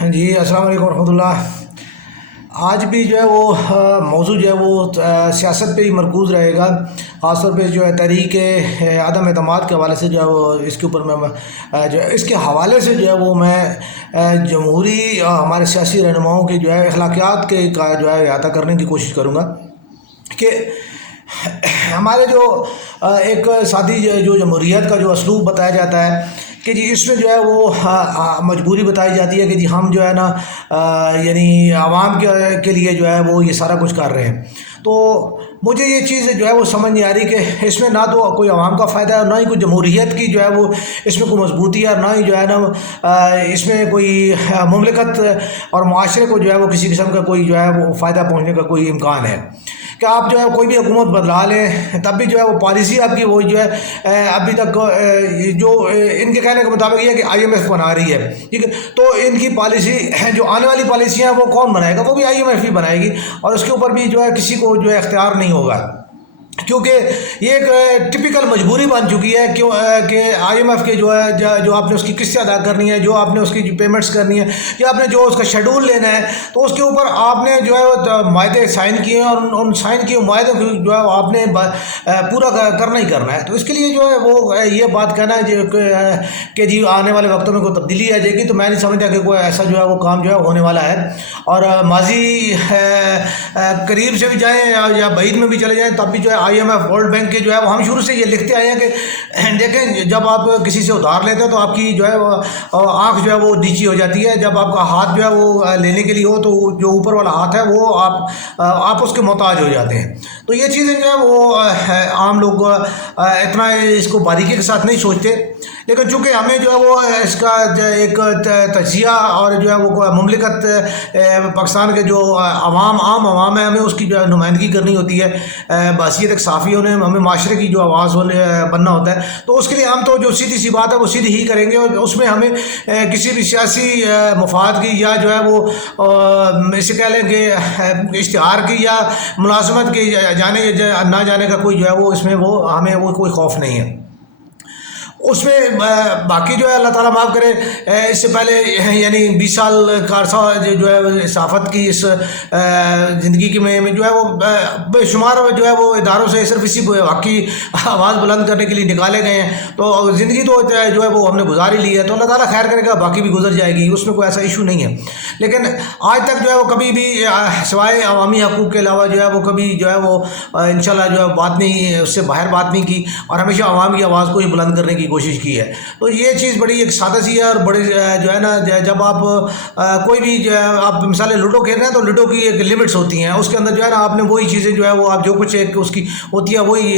ہاں جی، السلام علیکم ورحمۃ اللہ۔ آج بھی جو ہے وہ موضوع جو ہے وہ سیاست پہ ہی مرکوز رہے گا، خاص طور پہ جو ہے تحریک عدم اعتماد کے حوالے سے جو ہے وہ اس کے اوپر میں جو ہے اس کے حوالے سے جو ہے وہ میں جمہوری ہمارے سیاسی رہنماؤں کے جو ہے اخلاقیات کے کا جو ہے احاطہ کرنے کی کوشش کروں گا کہ ہمارے جو ایک سادی جو جمہوریت کا جو اسلوب بتایا جاتا ہے کہ جی اس میں جو ہے وہ مجبوری بتائی جاتی ہے کہ جی ہم جو ہے نا یعنی عوام کے لیے جو ہے وہ یہ سارا کچھ کر رہے ہیں۔ تو مجھے یہ چیز جو ہے وہ سمجھ نہیں آ رہی کہ اس میں نہ تو کوئی عوام کا فائدہ ہے اور نہ ہی کوئی جمہوریت کی جو ہے وہ اس میں کوئی مضبوطی ہے، اور نہ ہی جو ہے نا اس میں کوئی مملکت اور معاشرے کو جو ہے وہ کسی قسم کا کوئی جو ہے وہ فائدہ پہنچنے کا کوئی امکان ہے کہ آپ جو ہے کوئی بھی حکومت بدلا لیں تب بھی جو ہے وہ پالیسی آپ کی وہی جو ہے ابھی تک جو ان کے کہنے کے مطابق یہ ہے کہ IMF بنا رہی ہے، ٹھیک ہے۔ تو ان کی پالیسی جو آنے والی پالیسیاں ہیں وہ کون بنائے گا؟ وہ بھی IMF ہی بنائے گی، اور اس کے اوپر بھی جو ہے کسی کو جو ہے اختیار نہیں ہوگا، کیونکہ یہ ایک ٹپیکل مجبوری بن چکی ہے کہ IMF کے جو ہے جو آپ نے اس کی قسطیں ادا کرنی ہے، جو آپ نے اس کی پیمنٹس کرنی ہے، یا آپ نے جو اس کا شیڈول لینا ہے، تو اس کے اوپر آپ نے جو ہے معاہدے سائن کیے ہیں، اور ان سائن کیے معاہدوں کو جو ہے آپ نے پورا کرنا ہی کرنا ہے۔ تو اس کے لیے جو ہے وہ یہ بات کہنا ہے کہ جی آنے والے وقتوں میں کوئی تبدیلی آ جائے گی، تو میں نہیں سمجھتا کہ کوئی ایسا جو ہے وہ کام جو ہے ہونے والا ہے۔ اور ماضی قریب سے بھی جائیں یا بعید میں بھی چلے جائیں تب بھی جو ہے IMF ورلڈ بینک کے جو ہے وہ ہم شروع سے یہ لکھتے آئے ہیں کہ دیکھیں جب آپ کسی سے ادھار لیتے ہیں تو آپ کی جو ہے وہ آنکھ جو ہے وہ نیچی ہو جاتی ہے، جب آپ کا ہاتھ جو ہے وہ لینے کے لیے ہو تو جو اوپر والا ہاتھ ہے وہ آپ اس کے محتاج ہو جاتے ہیں۔ تو یہ چیزیں جو ہے وہ عام لوگ اتنا اس کو باریکی کے ساتھ نہیں سوچتے، لیکن چونکہ ہمیں جو ہے وہ اس کا ایک تجزیہ اور جو ہے وہ مملکت پاکستان کے جو عام عوام ہے ہمیں اس کی جو ہے نمائندگی کرنی ہوتی ہے، بحیثیت ایک صحافی ہونے ہمیں معاشرے کی جو آواز بننا ہوتا ہے، تو اس کے لیے ہم تو جو سیدھی سی بات ہے وہ سیدھی ہی کریں گے، اور اس میں ہمیں کسی بھی سیاسی مفاد کی یا جو ہے وہ اسے کہہ لیں کہ اشتہار کی یا ملازمت کی جانے نہ جانے کا کوئی جو ہے وہ اس میں وہ ہمیں وہ کوئی خوف نہیں ہے۔ اس میں باقی جو ہے اللہ تعالیٰ معاف کرے، اس سے پہلے یعنی 20 سال کا عرصہ جو ہے صحافت کی اس زندگی کی میں جو ہے وہ بے شمار جو ہے وہ اداروں سے صرف اسی حق کی آواز بلند کرنے کے لیے نکالے گئے ہیں، تو زندگی تو جو ہے وہ ہم نے گزار ہی لی ہے، تو اللہ تعالیٰ خیر کرے گا، باقی بھی گزر جائے گی، اس میں کوئی ایسا ایشو نہیں ہے۔ لیکن آج تک جو ہے وہ کبھی بھی سوائے عوامی حقوق کے علاوہ جو ہے وہ کبھی جو ہے وہ انشاءاللہ جو ہے بات نہیں، اس سے باہر بات نہیں کی، اور ہمیشہ عوام کی آواز کو ہی بلند کرنے کی کوشش کی ہے۔ تو یہ چیز بڑی ایک سادہ سی ہے، اور بڑی جو ہے نا جب آپ کوئی بھی جو ہے آپ مثالیں لوڈو کھیل رہے ہیں تو لوڈو کی ایک لمٹس ہوتی ہیں، اس کے اندر جو ہے نا آپ نے وہی چیزیں جو ہے وہ آپ جو کچھ ایک اس کی ہوتی ہے وہی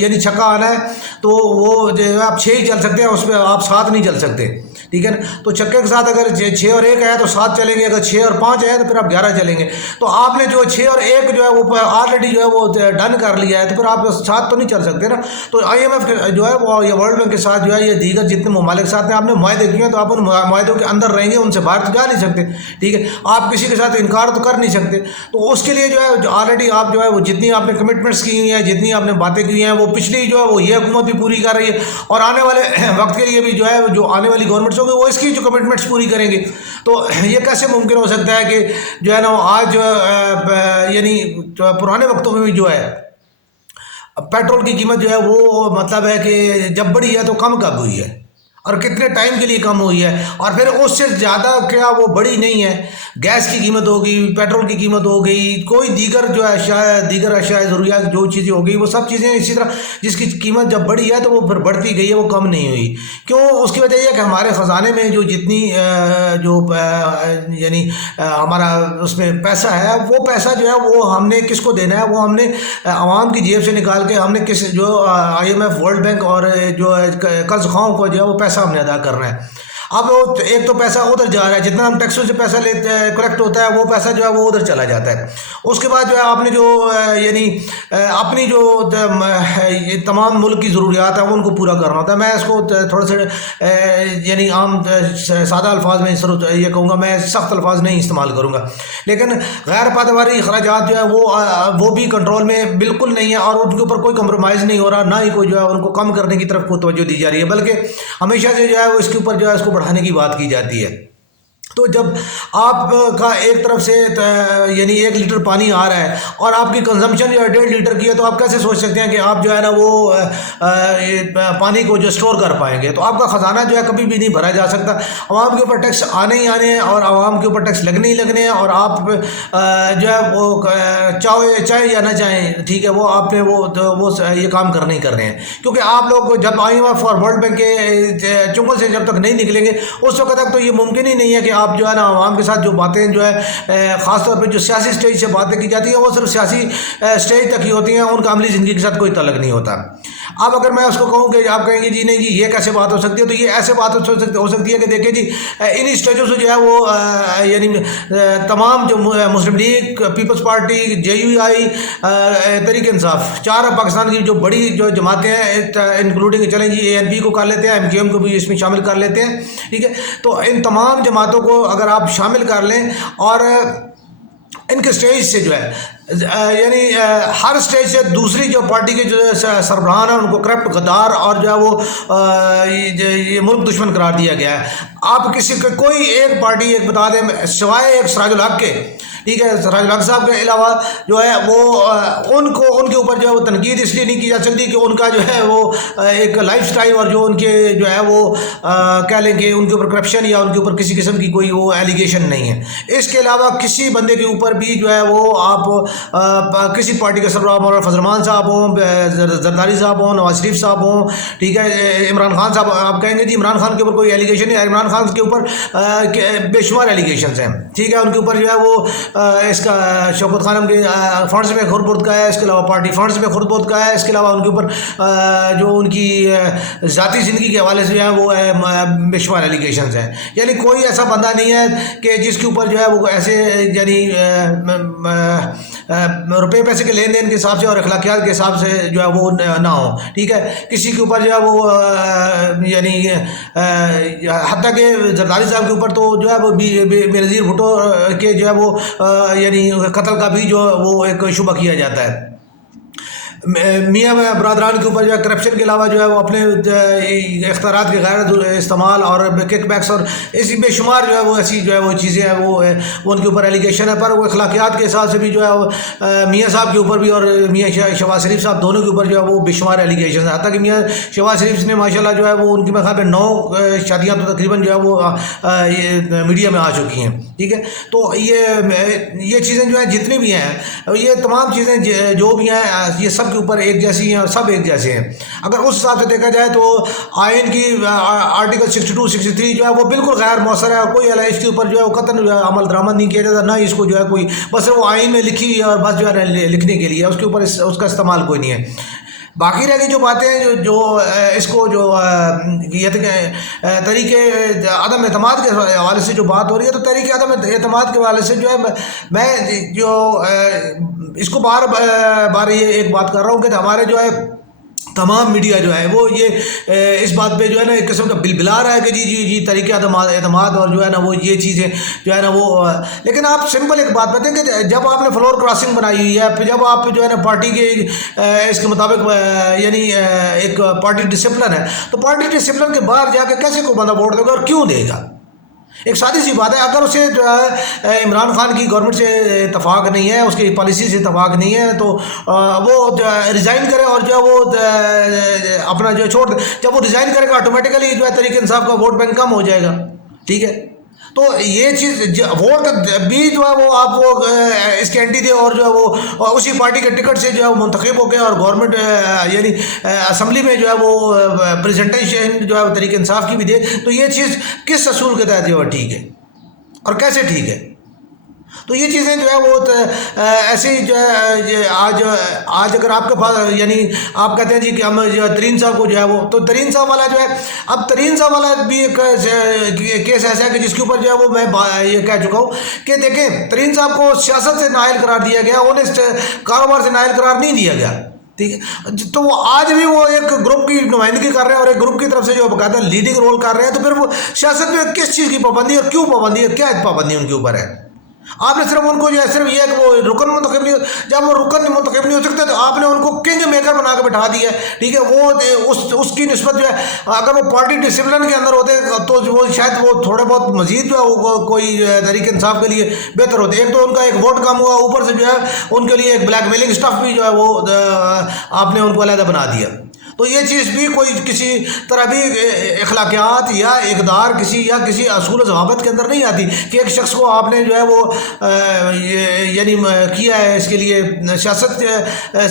یعنی چھکا آنا ہے تو وہ جو ہے آپ 6 ہی چل سکتے ہیں، اس پہ آپ 7 نہیں چل سکتے، ٹھیک ہے نا۔ تو چھکے کے ساتھ اگر 6 اور 1 ہے تو 7 چلیں گے، اگر 6 اور 5 ہے تو پھر آپ 11 چلیں گے۔ تو آپ نے جو 6 اور 1 جو ہے وہ آلریڈی جو ہے وہ ڈن کر لیا ہے، تو پھر آپ 7 تو نہیں چل سکتے نا۔ تو IMF جو ہے وہ یا ورلڈ بینک کے ساتھ جو ہے یہ دیگر جتنے ممالک ساتھ ہیں آپ نے معاہدے کیے ہیں، تو آپ ان معاہدوں کے اندر رہیں گے، ان سے باہر تو جا نہیں سکتے، ٹھیک ہے۔ آپ کسی کے ساتھ انکار تو کر نہیں سکتے، تو اس کے لیے جو ہے آلریڈی آپ جو ہے وہ جتنی آپ نے کمٹمنٹس کی ہوئی ہیں، جتنی آپ نے باتیں کی ہیں، وہ پچھلی جو ہے وہ یہ حکومت بھی پوری کر رہی ہے، اور آنے والے وقت کے لیے بھی جو ہے جو آنے والی گورنمنٹس ہوگی وہ اس کی جو کمٹمنٹس پوری کریں گے۔ تو یہ کیسے ممکن ہو سکتا ہے کہ جو ہے نا آج یعنی پرانے وقتوں میں بھی جو ہے پیٹرول کی قیمت جو ہے وہ مطلب ہے کہ جب بڑھی ہے تو کم کب ہوئی ہے، اور کتنے ٹائم کے لیے کم ہوئی ہے، اور پھر اس سے زیادہ کیا وہ بڑی نہیں ہے۔ گیس کی قیمت ہو گئی، پیٹرول کی قیمت ہو گئی، کوئی دیگر جو دیگر اشیاء ضروریات جو چیزیں ہو گئی وہ سب چیزیں اسی طرح جس کی قیمت جب بڑھی ہے تو وہ پھر بڑھتی گئی ہے، وہ کم نہیں ہوئی۔ کیوں؟ اس کی وجہ یہ ہے کہ ہمارے خزانے میں جو جتنی جو یعنی ہمارا اس میں پیسہ ہے، وہ پیسہ جو ہے وہ ہم نے کس کو دینا ہے؟ وہ ہم نے عوام کی جیب سے نکال کے ہم نے کس جو IMF ورلڈ بینک اور جو قرض خواہوں کو جو ہے وہ پیسہ ہم نے ادا کرنا ہے۔ اب ایک تو پیسہ ادھر جا رہا ہے، جتنا ہم ٹیکسوں سے پیسہ کلیکٹ ہوتا ہے وہ پیسہ جو ہے وہ ادھر چلا جاتا ہے۔ اس کے بعد جو ہے آپ نے جو یعنی اپنی جو تمام ملک کی ضروریات ہیں وہ ان کو پورا کرنا ہوتا ہے۔ میں اس کو تھوڑا سا یعنی عام سادہ الفاظ میں یہ کہوں گا، میں سخت الفاظ نہیں استعمال کروں گا، لیکن غیر پائیداری اخراجات جو ہے وہ بھی کنٹرول میں بالکل نہیں ہے، اور ان کے اوپر کوئی کمپرومائز نہیں ہو رہا، نہ ہی کوئی جو ہے ان کو کم کرنے کی طرف کوئی توجہ دی جا رہی ہے، بلکہ ہمیشہ سے جو ہے وہ اس کے اوپر جو ہے اس کو بڑھانے کی بات کی جاتی ہے۔ تو جب آپ کا ایک طرف سے یعنی 1 لیٹر پانی آ رہا ہے اور آپ کی کنزمپشن جو ہے 1.5 لیٹر کی ہے، تو آپ کیسے سوچ سکتے ہیں کہ آپ جو ہے نا وہ پانی کو جو سٹور کر پائیں گے؟ تو آپ کا خزانہ جو ہے کبھی بھی نہیں بھرا جا سکتا. عوام کے اوپر ٹیکس آنے ہی آنے ہیں اور عوام کے اوپر ٹیکس لگنے ہی لگنے ہیں، اور آپ جو ہے وہ چاہیں یا نہ چاہیں، ٹھیک ہے، وہ آپ نے وہ یہ کام کرنے ہی کر رہے ہیں. کیونکہ آپ لوگ جب IMF اور ورلڈ بینک کے چنگل سے جب تک نہیں نکلیں گے، اس وقت تک تو یہ ممکن ہی نہیں ہے کہ آپ جو ہے نا عوام کے ساتھ جو باتیں جو ہے خاص طور پہ جو سیاسی سٹیج سے باتیں کی جاتی ہیں، وہ صرف سیاسی سٹیج تک ہی ہوتی ہیں، ان کا عملی زندگی کے ساتھ کوئی تعلق نہیں ہوتا. اب اگر میں اس کو کہوں کہ آپ کہیں گے جی نہیں جی یہ کیسے بات ہو سکتی ہے، تو یہ ایسے بات ہو سکتی ہے کہ دیکھیں جی انہی سٹیجوں سے جو ہے وہ یعنی تمام جو مسلم league, Peoples party, JUI، Tehreek Insaf, 4 Pakistan کی جو بڑی جو جماعتیں ہیں، انکلوڈنگ چلیں جی ANP کو کر لیتے ہیں، MKM کو بھی اس میں شامل کر لیتے ہیں، ٹھیک ہے. تو ان تمام جماعتوں کو اگر آپ شامل کر لیں اور ان کے سٹیج سے جو ہے یعنی ہر سٹیج سے دوسری جو پارٹی کے جو سربراہان ہیں ان کو کرپٹ، غدار اور جو ہے وہ یہ ملک دشمن قرار دیا گیا ہے. آپ کسی کوئی ایک پارٹی ایک بتا دیں سوائے ایک سراج الحق کے، ٹھیک ہے، سراج الحق صاحب کے علاوہ جو ہے وہ ان کے اوپر جو ہے وہ تنقید اس لیے نہیں کی جا سکتی کہ ان کا جو ہے وہ ایک لائف سٹائل اور جو ان کے جو ہے وہ کہہ لیں کہ ان کے اوپر کرپشن یا ان کے اوپر کسی قسم کی کوئی وہ ایلیگیشن نہیں ہے. اس کے علاوہ کسی بندے کے اوپر بھی جو ہے وہ آپ کسی پارٹی کے سربراہ مولانا فضل الرحمان صاحب ہوں، زرداری صاحب ہوں، نواز شریف صاحب ہوں، ٹھیک ہے، عمران خان صاحب، آپ کہیں گے جی عمران خان کے اوپر کوئی ایلیگیشن نہیں ہے. عمران خان کے اوپر بے شمار ایلیگیشنز ہیں، ٹھیک ہے، ان کے اوپر جو ہے وہ اس کا شوکت خانم کے فنڈز میں خرد کا ہے، اس کے علاوہ پارٹی فنڈز میں خرد کا ہے، اس کے علاوہ ان کے اوپر جو ان کی ذاتی زندگی کے حوالے سے جو ہے وہ بے شمار ایلیگیشنز ہیں. یعنی کوئی ایسا بندہ نہیں ہے کہ جس کے اوپر جو ہے وہ ایسے یعنی روپے پیسے کے لین دین کے حساب سے اور اخلاقیات کے حساب سے جو ہے وہ نہ ہو، ٹھیک ہے. کسی کے اوپر جو ہے وہ یعنی حتیٰ کہ زرداری صاحب کے اوپر تو جو ہے وہ بے نظیر بھٹو کے جو ہے وہ یعنی قتل کا بھی جو وہ ایک شبہ کیا جاتا ہے. میاں برادران کے اوپر جو ہے کرپشن کے علاوہ جو ہے وہ اپنے اختیارات کے غیر استعمال اور کک بیکس اور ایسی بے شمار جو ہے وہ ایسی جو ہے وہ چیزیں ہیں وہ ان کے اوپر ایلیگیشن ہے. پر وہ اخلاقیات کے حساب سے بھی جو ہے میاں صاحب کے اوپر بھی اور میاں شہباز شریف صاحب دونوں کے اوپر جو ہے وہ بے شمار ایلیگیشن ہے. حتیٰ کہ میاں شہباز شریف نے ماشاءاللہ جو ہے وہ ان کی میں خیال میں 9 شادیاں تو تقریباً جو ہے وہ میڈیا میں آ چکی ہیں، ٹھیک ہے. تو یہ چیزیں جو ہیں جتنی بھی ہیں یہ تمام چیزیں جو بھی ہیں یہ سب کے اوپر ایک جیسی ہیں، سب ایک جیسے ہیں. اگر اس حساب سے دیکھا جائے تو آئین کی آرٹیکل 62 63 جو ہے وہ بالکل غیر مؤثر ہے اور کوئی اس کے اوپر جو ہے وہ قطعاً جو ہے عمل درآمد نہیں کیا جاتا، نہ اس کو جو ہے کوئی بس وہ آئین میں لکھی ہے اور بس جو ہے لکھنے کے لیے اس کے اوپر اس کا استعمال کوئی نہیں ہے. باقی رہ گئی جو باتیں جو اس کو جو تحریک عدم اعتماد کے حوالے سے جو بات ہو رہی ہے، تو تحریک عدم اعتماد کے حوالے سے جو ہے میں جو اس کو بار بار یہ ایک بات کر رہا ہوں کہ ہمارے جو ہے تمام میڈیا جو ہے وہ یہ اس بات پہ جو ہے نا ایک قسم کا بلا رہا ہے کہ جی تحریک اعتماد اور جو ہے نا وہ یہ چیزیں جو ہے نا وہ، لیکن آپ سمپل ایک بات بتائیں کہ جب آپ نے فلور کراسنگ بنائی ہوئی ہے، پھر جب آپ جو ہے نا پارٹی کے اس کے مطابق یعنی ایک پارٹی ڈسپلن ہے، تو پارٹی ڈسپلن کے باہر جا کے کیسے کوئی بندہ ووٹ دے گا اور کیوں دے گا؟ ایک سادی سی بات ہے. اگر اسے جو ہے عمران خان کی گورنمنٹ سے اتفاق نہیں ہے، اس کی پالیسی سے اتفاق نہیں ہے، تو وہ ریزائن کرے اور جو ہے وہ اپنا جو چھوڑ دے. جب وہ ریزائن کرے گا آٹومیٹیکلی جو ہے تحریک انصاف کا ووٹ بینک کم ہو جائے گا، ٹھیک ہے. تو یہ چیز ووٹ بھی جو ہے وہ آپ وہ اس کے اینٹی دے اور جو ہے وہ اسی پارٹی کے ٹکٹ سے جو ہے وہ منتخب ہو گئے اور گورنمنٹ یعنی اسمبلی میں جو ہے وہ پریزنٹیشن جو ہے وہ تحریک انصاف کی بھی دے، تو یہ چیز کس اصول کے تحت جو ہے ٹھیک ہے اور کیسے ٹھیک ہے؟ تو یہ چیزیں جو ہے وہ ایسے ہی جو ہے آج اگر آپ کے پاس یعنی آپ کہتے ہیں جی کہ ہم جو ترین صاحب کو جو ہے وہ، تو ترین صاحب والا جو ہے، اب ترین صاحب والا بھی ایک کیس ایسا ہے کہ جس کے اوپر جو ہے وہ میں یہ کہہ چکا ہوں کہ دیکھیں ترین صاحب کو سیاست سے نائل قرار دیا گیا، انہیں کاروبار سے نائل قرار نہیں دیا گیا، ٹھیک ہے. تو وہ آج بھی وہ ایک گروپ کی نمائندگی کر رہے ہیں اور ایک گروپ کی طرف سے جو باقاعدہ لیڈنگ رول کر رہے ہیں. تو پھر وہ سیاست میں کس چیز کی پابندی اور کیوں پابندی ہے، کیا پابندی ان کے اوپر ہے؟ آپ نے صرف ان کو جو ہے صرف یہ ہے کہ وہ رکن منتخب نہیں ہو، جب وہ رکن منتخب نہیں ہو سکتے تو آپ نے ان کو کنگ میکر بنا کے بٹھا دیا ہے، ٹھیک ہے. وہ اس کی نسبت جو ہے اگر وہ پارٹی ڈسپلن کے اندر ہوتے تو وہ شاید وہ تھوڑے بہت مزید جو ہے وہ کوئی تحریک انصاف کے لیے بہتر ہوتے. ایک تو ان کا ایک ووٹ کم ہوا، اوپر سے جو ہے ان کے لیے ایک بلیک میلنگ اسٹف بھی جو ہے وہ آپ نے ان کو علیحدہ بنا دیا. تو یہ چیز بھی کوئی کسی طرح بھی اخلاقیات یا اقدار کسی اصول و ضوابط کے اندر نہیں آتی کہ ایک شخص کو آپ نے جو ہے وہ یعنی کیا ہے، اس کے لیے سیاست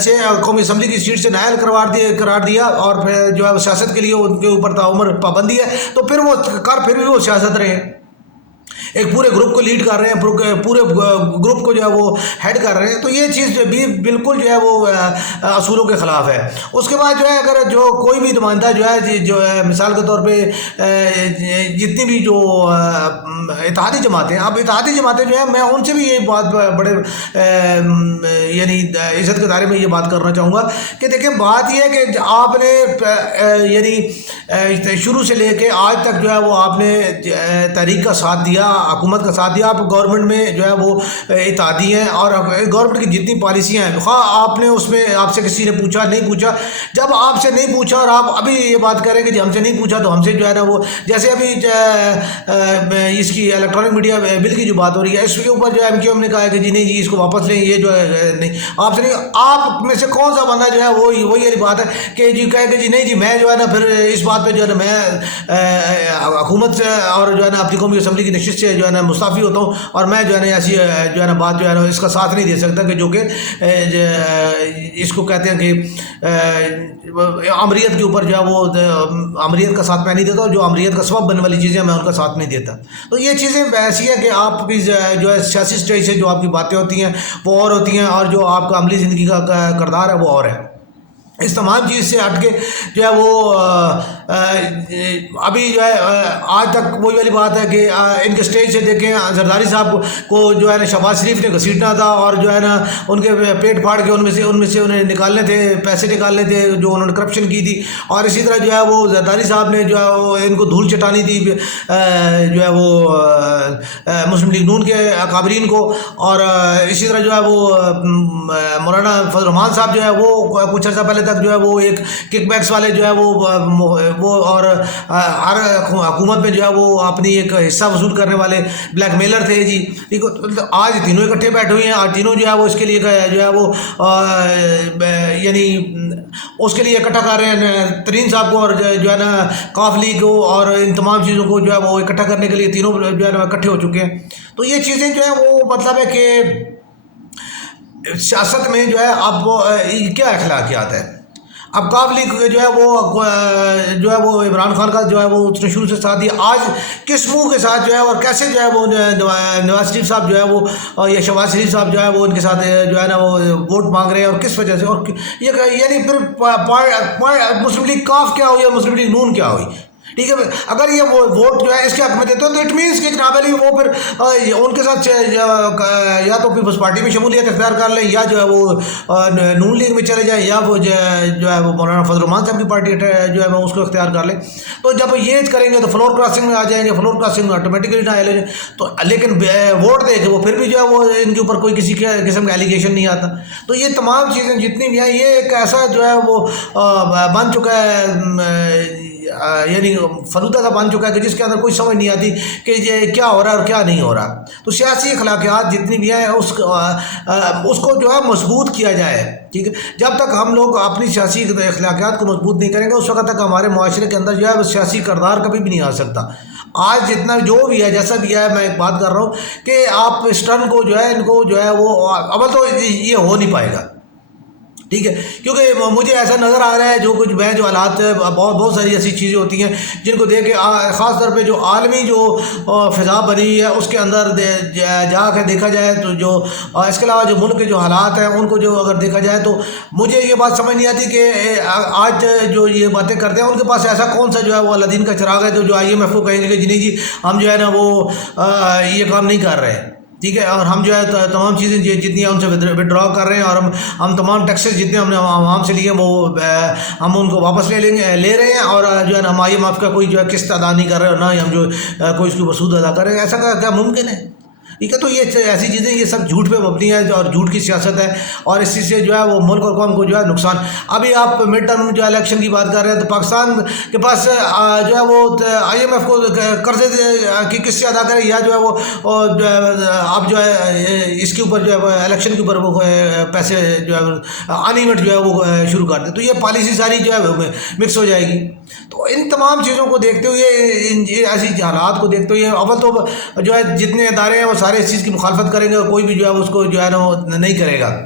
سے قومی اسمبلی کی سیٹ سے نائل قرار دیا اور پھر جو ہے وہ سیاست کے لیے ان کے اوپر تعمر پابندی ہے، تو پھر وہ پھر بھی وہ سیاست رہے ہیں، ایک پورے گروپ کو لیڈ کر رہے ہیں، پورے گروپ کو جو ہے وہ ہیڈ کر رہے ہیں. تو یہ چیز بھی بالکل جو ہے وہ اصولوں کے خلاف ہے. اس کے بعد جو ہے اگر جو کوئی بھی نمائندہ جو ہے مثال کے طور پہ جتنی بھی جو اتحادی جماعتیں، اب اتحادی جماعتیں جو ہیں میں ان سے بھی یہ بات بڑے یعنی عزت کے دائرے میں یہ بات کرنا چاہوں گا کہ دیکھیں بات یہ ہے کہ آپ نے یعنی شروع سے لے کے آج تک جو ہے وہ آپ نے تحریک کا ساتھ دیا، حکومت کا ساتھ دیا، آپ گورنمنٹ میں جو ہے وہ اتحادی ہیں اور گورنمنٹ کی جتنی پالیسیاں ہیں خواہ آپ نے اس میں آپ سے کسی نے پوچھا نہیں پوچھا، جب آپ سے نہیں پوچھا اور آپ ابھی یہ بات کریں کہ ہم سے نہیں پوچھا تو ہم سے جو ہے نا وہ جیسے ابھی اس کی الیکٹرانک میڈیا بل کی جو بات ہو رہی ہے اس کے اوپر جو ہے ایم نے کہا ہے کہ جی نہیں جی اس کو واپس لیں، یہ جو ہے نہیں آپ سے نہیں، آپ میں سے کون سا بندہ جو ہے وہی والی بات ہے کہ جی کہے کہ جی نہیں جی میں جو ہے نا پھر اس بات پہ جو ہے نا میں حکومت سے اور جو ہے نا اپنی قومی اسمبلی کی نشست سے جو ہے نا مستعفی ہوتا ہوں اور میں جو ہے نا ایسی جو ہے نا بات جو ہے نا اس کا ساتھ نہیں دے سکتا کہ جو کہ اس کو کہتے ہیں کہ امریت کے اوپر جو ہے وہ امریت کا ساتھ میں نہیں دیتا، جو امریت کا سبب بننے والی چیزیں میں ان کا ساتھ نہیں دیتا. تو یہ چیزیں ایسی ہیں کہ آپ کی جو ہے سیاسی اسٹیج سے جو آپ کی باتیں ہوتی ہیں وہ اور ہوتی ہیں اور جو آپ کا عملی زندگی کا کردار ہے وہ اور ہے. اس تمام چیز سے ہٹ کے جو ہے وہ ابھی جو ہے آج تک وہی والی بات ہے کہ ان کے اسٹیج سے دیکھیں زرداری صاحب کو جو ہے نا شہباز شریف نے گھسیٹنا تھا اور جو ہے نا ان کے پیٹ پھاڑ کے ان میں سے انہیں نکالنے تھے، پیسے نکالنے تھے جو انہوں نے کرپشن کی تھی، اور اسی طرح جو ہے وہ زرداری صاحب نے جو ہے وہ ان کو دھول چٹانی تھی جو ہے وہ مسلم لیگ نون کے اکابرین کو، اور اسی طرح جو ہے وہ مولانا فضل الرحمان صاحب جو ہے وہ کچھ عرصہ پہلے تک جو ہے وہ ایک کک بیکس والے جو ہے وہ اور ہر حکومت میں جو ہے وہ اپنی ایک حصہ وصول کرنے والے بلیک میلر تھے جی، ٹھیک ہے. آج تینوں اکٹھے بیٹھے ہوئے ہیں، آج تینوں جو ہے وہ اس کے لیے جو ہے وہ یعنی اس کے لیے اکٹھا کر رہے ہیں ترین صاحب کو اور جو ہے نا کاف لیگ کو اور ان تمام چیزوں کو جو ہے وہ اکٹھا کرنے کے لیے تینوں جو ہے نا اکٹھے ہو چکے ہیں. تو یہ چیزیں جو ہے وہ مطلب ہے کہ سیاست میں جو ہے اب کیا اخلاقیات ہے. اب کاف لیگ جو ہے وہ عمران خان کا جو ہے وہ اس نے شروع سے ساتھ دیا، آج کس منہ کے ساتھ جو ہے اور کیسے جو ہے وہ نواز شریف صاحب جو ہے وہ یا شہباز شریف صاحب جو ہے وہ ان کے ساتھ جو ہے نا وہ ووٹ مانگ رہے ہیں اور کس وجہ سے، اور یہ یعنی پھر مسلم لیگ کاف کیا ہوئی یا مسلم لیگ نون کیا ہوئی، ٹھیک ہے. اگر یہ وہ ووٹ جو ہے اس کے حق میں دیتے ہیں تو اٹ مینس کہ جناب علی وہ پھر ان کے ساتھ یا تو پیپلز پارٹی میں شمولیت اختیار کر لیں یا جو ہے وہ نون لیگ میں چلے جائیں یا وہ جو ہے وہ مولانا فضل الرحمان صاحب کی پارٹی جو ہے وہ اس کو اختیار کر لیں. تو جب یہ کریں گے تو فلور کراسنگ میں آ جائیں گے، فلور کراسنگ میں آٹومیٹکلی نہ لیں تو، لیکن ووٹ دے کے وہ پھر بھی جو ہے وہ ان کے اوپر کوئی کسی قسم کا ایلیگیشن نہیں آتا. تو یہ تمام چیزیں جتنی بھی ہیں یہ ایک ایسا جو ہے وہ بن چکا ہے، یعنی فلودہ کا بن چکا ہے کہ جس کے اندر کوئی سمجھ نہیں آتی کہ یہ کیا ہو رہا ہے اور کیا نہیں ہو رہا. تو سیاسی اخلاقیات جتنی بھی ہیں اس کو جو ہے مضبوط کیا جائے، ٹھیک ہے. جب تک ہم لوگ اپنی سیاسی اخلاقیات کو مضبوط نہیں کریں گے اس وقت تک ہمارے معاشرے کے اندر جو ہے وہ سیاسی کردار کبھی بھی نہیں آ سکتا. آج جتنا جو بھی ہے جیسا بھی ہے میں ایک بات کر رہا ہوں کہ آپ اس ٹرن کو جو ہے ان کو جو ہے وہ اب تو یہ ہو نہیں پائے گا، ٹھیک ہے. کیونکہ مجھے ایسا نظر آ رہا ہے جو کچھ جو حالات بہت ساری ایسی چیزیں ہوتی ہیں جن کو دیکھ کے خاص طور پہ جو عالمی جو فضا بنی ہوئی ہے اس کے اندر جا کے دیکھا جائے تو جو اس کے علاوہ جو ملک کے جو حالات ہیں ان کو جو اگر دیکھا جائے تو مجھے یہ بات سمجھ نہیں آتی کہ آج جو یہ باتیں کرتے ہیں ان کے پاس ایسا کون سا جو ہے وہ اللہ دین کا چراغ ہے تو جو IMF کو کہیں گے کہ جی نہیں جی ہم جو ہے نا وہ یہ کام نہیں کر رہے، ٹھیک ہے، اور ہم جو ہے تمام چیزیں جتنی ہیں ان سے ودرا کر رہے ہیں اور ہم تمام ٹیکسز جتنے ہم نے عوام سے لیے وہ ہم ان کو واپس لے رہے ہیں اور جو ہے نا ہم IMF کا کوئی جو ہے قسط ادا نہیں کر رہے اور نہ ہی ہم جو کوئی اس کے اوپر سود ادا کر رہے ہیں. ایسا کیا ممکن ہے؟ ٹھیک ہے. تو یہ ایسی چیزیں یہ سب جھوٹ پہ مبنی ہے اور جھوٹ کی سیاست ہے اور اس چیز سے جو ہے وہ ملک اور قوم کو جو ہے نقصان. ابھی آپ مڈ ٹرم جو ہے الیکشن کی بات کر رہے ہیں تو پاکستان کے پاس جو ہے وہ IMF کو قرضے کی کس سے ادا کرے یا جو ہے وہ آپ جو ہے اس کے اوپر جو ہے الیکشن کے اوپر وہ پیسے جو ہے انیمٹ جو ہے وہ شروع کر دیں. تو یہ پالیسی ساری جو ہے مکس ہو جائے گی. تو ان تمام چیزوں کو دیکھتے ہوئے ایسی حالات کو دیکھتے ہوئے اول تو جو ہے جتنے ادارے ہیں وہ سارے اس چیز کی مخالفت کریں گے اور کوئی بھی جو ہے اس کو جو ہے نا وہ نہیں کرے گا,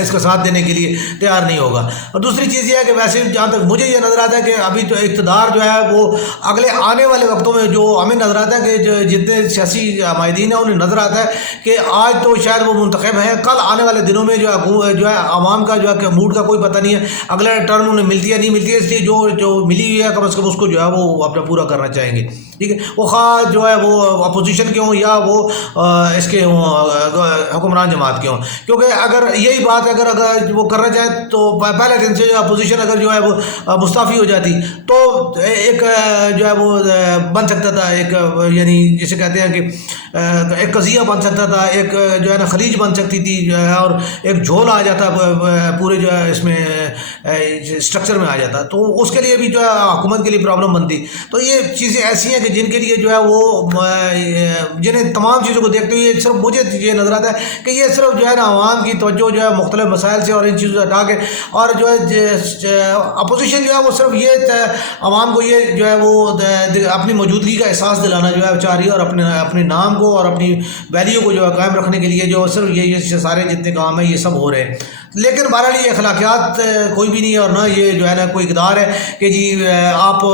اس کا ساتھ دینے کے لیے تیار نہیں ہوگا. اور دوسری چیز یہ ہے کہ ویسے جہاں تک مجھے یہ نظر آتا ہے کہ ابھی تو اقتدار جو ہے وہ اگلے آنے والے وقتوں میں جو ہمیں نظر آتا ہے کہ جتنے سیاسی مائدین ہیں انہیں نظر آتا ہے کہ آج تو شاید وہ منتخب ہے, کل آنے والے دنوں میں جو ہے عوام کا جو ہے موڈ کا کوئی پتہ نہیں ہے, اگلا ٹرم انہیں ملتی ہے نہیں ملتی ہے, اس لیے جو ملی ہوئی ہے کم از کم اس کو جو ہے وہ اپنا پورا کرنا چاہیں گے. ٹھیک ہے, وہ خواہ جو ہے وہ اپوزیشن کے ہوں یا وہ اس کے ہوں حکمران جماعت کے ہوں, کیونکہ اگر یہی بات اگر وہ کرنا چاہیں تو پہلے دن سے اپوزیشن اگر جو ہے وہ مستعفی ہو جاتی تو ایک جو ہے وہ بن سکتا تھا, ایک یعنی جسے کہتے ہیں کہ ایک قضیہ بن سکتا تھا, ایک جو ہے نا خلیج بن سکتی تھی اور ایک جھول آ جاتا پورے جو ہے اس میں اسٹرکچر میں آ جاتا, تو اس کے لیے بھی جو ہے حکومت کے لیے پرابلم بنتی. تو یہ چیزیں ایسی ہیں کہ جن کے لیے جو ہے وہ جنہیں تمام چیزوں کو دیکھتے ہوئے صرف مجھے یہ نظر آتا ہے کہ یہ صرف جو ہے نا عوام کی توجہ جو ہے مختلف مسائل سے اور ان چیزوں سے ہٹا کے اور جو ہے اپوزیشن جو ہے وہ صرف یہ عوام کو یہ جو ہے وہ اپنی موجودگی کا احساس دلانا جو ہے چاہ رہی ہے اور اپنے نام کو اور اپنی ویلیو کو جو ہے قائم رکھنے کے لیے جو صرف یہ سارے جتنے کام ہیں یہ سب ہو رہے ہیں. لیکن بہرحال یہ اخلاقیات کوئی بھی نہیں ہے اور نہ یہ جو ہے نا کوئی اقدار ہے کہ جی آپ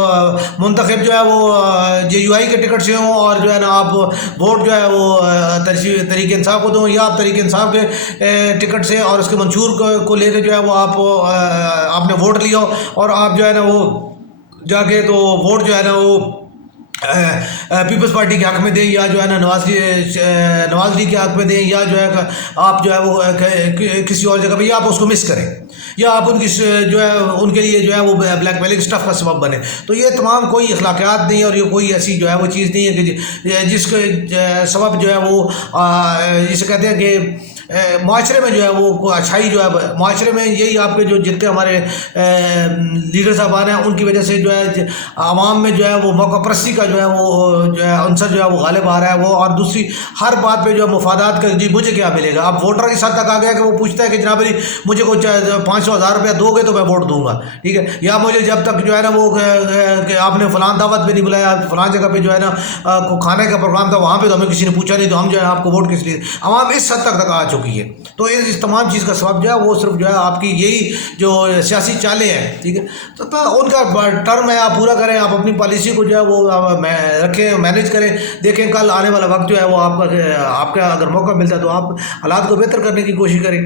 منتخب جو ہے وہ JUI کے ٹکٹ سے ہوں اور جو ہے نا آپ ووٹ جو ہے وہ تحریک انصاف کو دوں یا آپ تحریک انصاف کے ٹکٹ سے اور اس کے منشور کو لے کے جو ہے وہ آپ نے ووٹ لیا اور آپ جو ہے نا وہ جا کے تو ووٹ جو ہے نا وہ پیپلز پارٹی کے حق میں دیں یا جو ہے نا نواز لیگ کے حق میں دیں یا جو ہے آپ جو ہے وہ کسی اور جگہ پہ یا آپ اس کو مس کریں یا آپ ان کی جو ہے ان کے لیے جو ہے وہ بلیک میلنگ اسٹف کا سبب بنے. تو یہ تمام کوئی اخلاقیات نہیں اور یہ کوئی ایسی جو ہے وہ چیز نہیں ہے کہ جس کے سبب جو ہے وہ جسے کہتے ہیں کہ معاشرے میں جو ہے وہ اچھائی جو ہے معاشرے میں یہی آپ کے جو جتنے ہمارے لیڈر صاحبان ہیں ان کی وجہ سے جو ہے عوام میں جو ہے وہ موقع پرستی کا جو ہے وہ عنصر جو ہے وہ غالب آ رہا ہے وہ. اور دوسری ہر بات پہ جو ہے مفادات کا جی مجھے کیا ملے گا, اب ووٹر اس حد تک آ گیا کہ وہ پوچھتا ہے کہ جناب مجھے کو 500,000 روپیہ دو گے تو میں ووٹ دوں گا. ٹھیک ہے, یا مجھے جب تک جو ہے نا وہ کہ آپ نے فلان دعوت پہ نہیں بلایا فلان جگہ پہ جو ہے نا کھانے کا پروگرام تھا وہاں پہ تو ہمیں کسی نے پوچھا نہیں تو ہم جو ہے آپ کو ووٹ کس لیے. عوام اس حد تک آ چکی ہے. تو اس تمام چیز کا سبب جو ہے وہ صرف جو ہے آپ کی یہی جو سیاسی چالیں ہیں. ٹھیک ہے, تو ان کا ٹرم ہے آپ پورا کریں, آپ اپنی پالیسی کو جو ہے وہ رکھیں مینیج کریں, دیکھیں کل آنے والا وقت جو ہے وہ آپ کا اگر موقع ملتا ہے تو آپ حالات کو بہتر کرنے کی کوشش کریں.